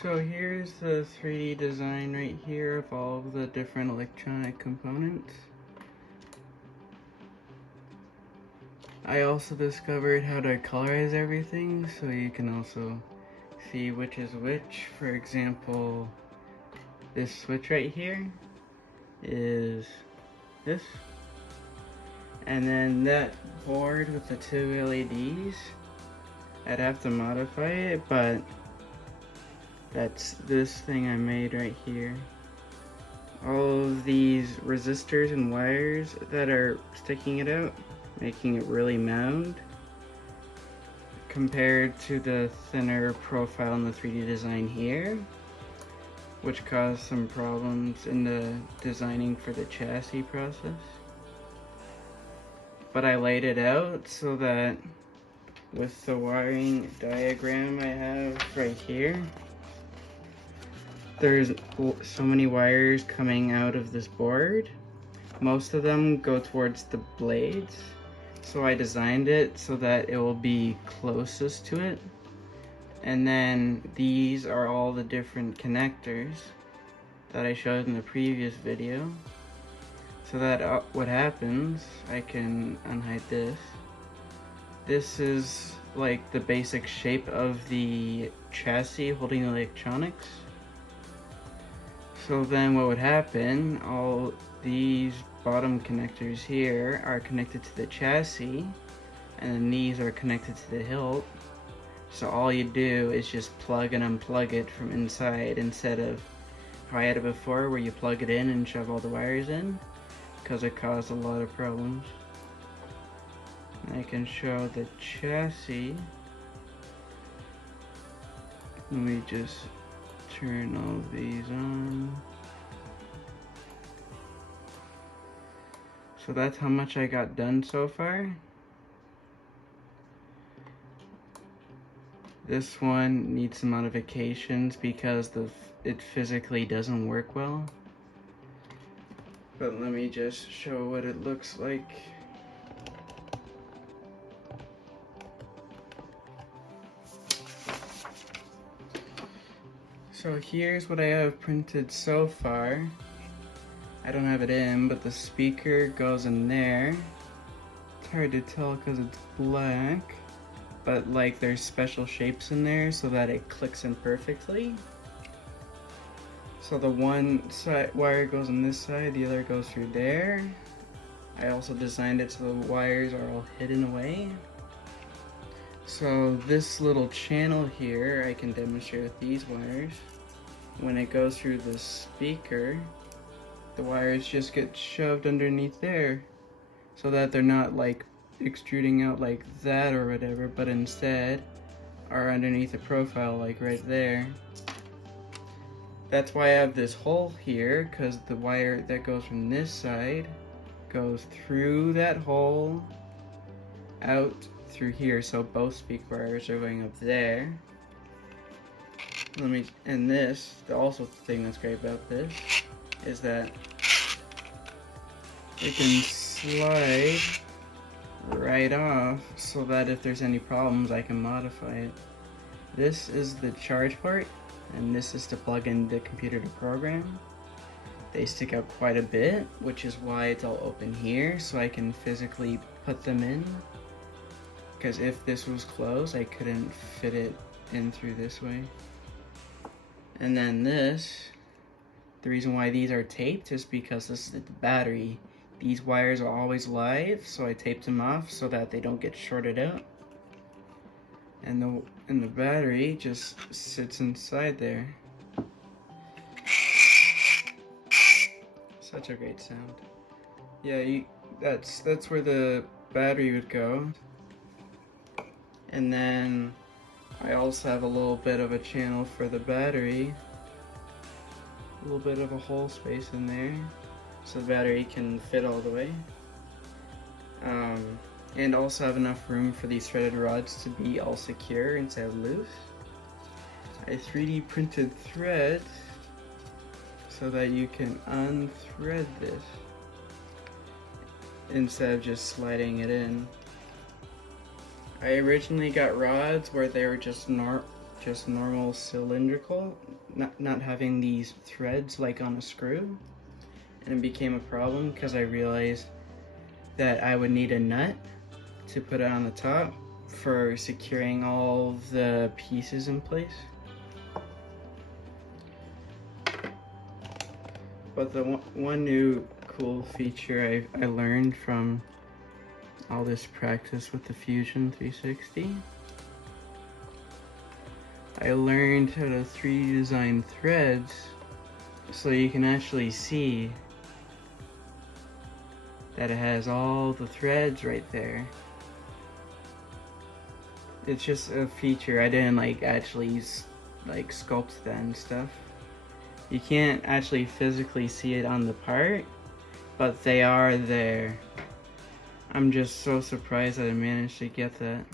So here's the 3D design right here of all of the different electronic components. I also discovered how to colorize everything so you can also see which is which. For example, this switch right here is this. And then that board with the 2 LEDs, I'd have to modify it, but that's this thing I made right here. All of these resistors and wires that are sticking it out, making it really mound compared to the thinner profile in the 3D design here, which caused some problems in the designing for the chassis process. But I laid it out so that with the wiring diagram I have right here, there's so many wires coming out of this board. Most of them go towards the blades. So I designed it so that it will be closest to it. And then these are all the different connectors that I showed in the previous video. So that what happens, I can unhide this. This is like the basic shape of the chassis holding the electronics. So then what would happen, all these bottom connectors here are connected to the chassis, and then these are connected to the hilt. So all you do is just plug and unplug it from inside instead of how I had it before where you plug it in and shove all the wires in, because it caused a lot of problems. And I can show the chassis. Let me just turn all these on. So that's how much I got done so far. This one needs some modifications because it physically doesn't work well. But let me just show what it looks like. So here's what I have printed so far. I don't have it in, but the speaker goes in there. It's hard to tell because it's black, but like there's special shapes in there so that it clicks in perfectly. So the one side wire goes on this side, the other goes through there. I also designed it so the wires are all hidden away. So this little channel here, I can demonstrate with these wires. When it goes through the speaker, the wires just get shoved underneath there so that they're not like extruding out like that or whatever, but instead are underneath the profile like right there. That's why I have this hole here, because the wire that goes from this side goes through that hole out through here, so both speaker wires are going up there. And this, the also thing that's great about this is that it can slide right off so that if there's any problems I can modify it. This is the charge port, and this is to plug in the computer to program. They stick out quite a bit, which is why it's all open here, so I can physically put them in. Because if this was closed, I couldn't fit it in through this way. And then this, the reason why these are taped is because this is the battery. These wires are always live, so I taped them off so that they don't get shorted out. And the battery just sits inside there. Such a great sound. Yeah, that's where the battery would go. And then I also have a little bit of a channel for the battery. A little bit of a hole space in there, so the battery can fit all the way. And also have enough room for these threaded rods to be all secure instead of loose. I 3D printed thread so that you can unthread this instead of just sliding it in. I originally got rods where they were just just normal cylindrical, not having these threads like on a screw. And it became a problem because I realized that I would need a nut to put it on the top for securing all the pieces in place. But the one new cool feature I learned from all this practice with the Fusion 360, I learned how to 3D design threads so you can actually see that it has all the threads right there. It's just a feature. I didn't actually sculpt that and stuff. You can't actually physically see it on the part, but they are there. I'm just so surprised that I managed to get that.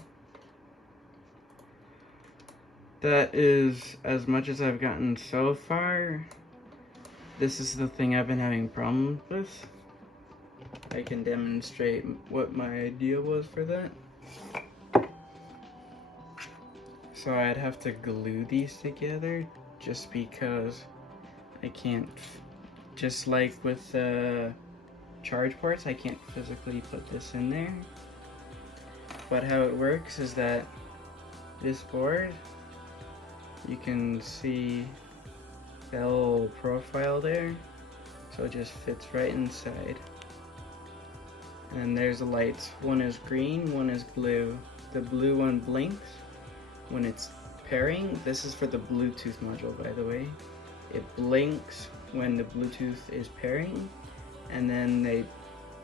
That is as much as I've gotten so far. This is the thing I've been having problems with. I can demonstrate what my idea was for that. So I'd have to glue these together just because I can't, just like with the charge ports, I can't physically put this in there. But how it works is that this board, you can see that little profile there, so it just fits right inside. And there's the lights. One is green, one is blue. The blue one blinks when it's pairing. This is for the Bluetooth module, by the way. It blinks when the Bluetooth is pairing, and then they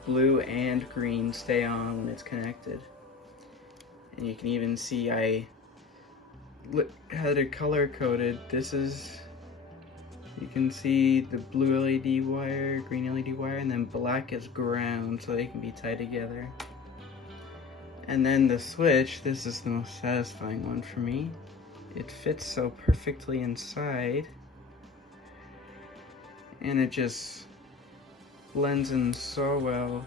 blue and green stay on when it's connected. And you can even see I had it color coded. This is, you can see the blue LED wire, green LED wire, and then black is ground, so they can be tied together. And then the switch, this is the most satisfying one for me. It fits so perfectly inside, and it just blends in so well.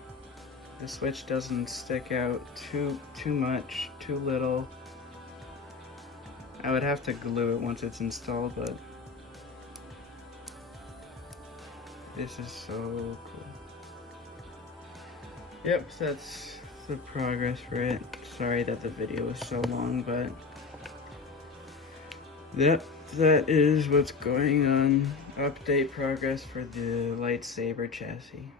The switch doesn't stick out too much, too little. I would have to glue it once it's installed, but this is so cool. Yep, that's the progress for it. Sorry that the video was so long, but yep, that is what's going on. Update progress for the Lightsaber chassis.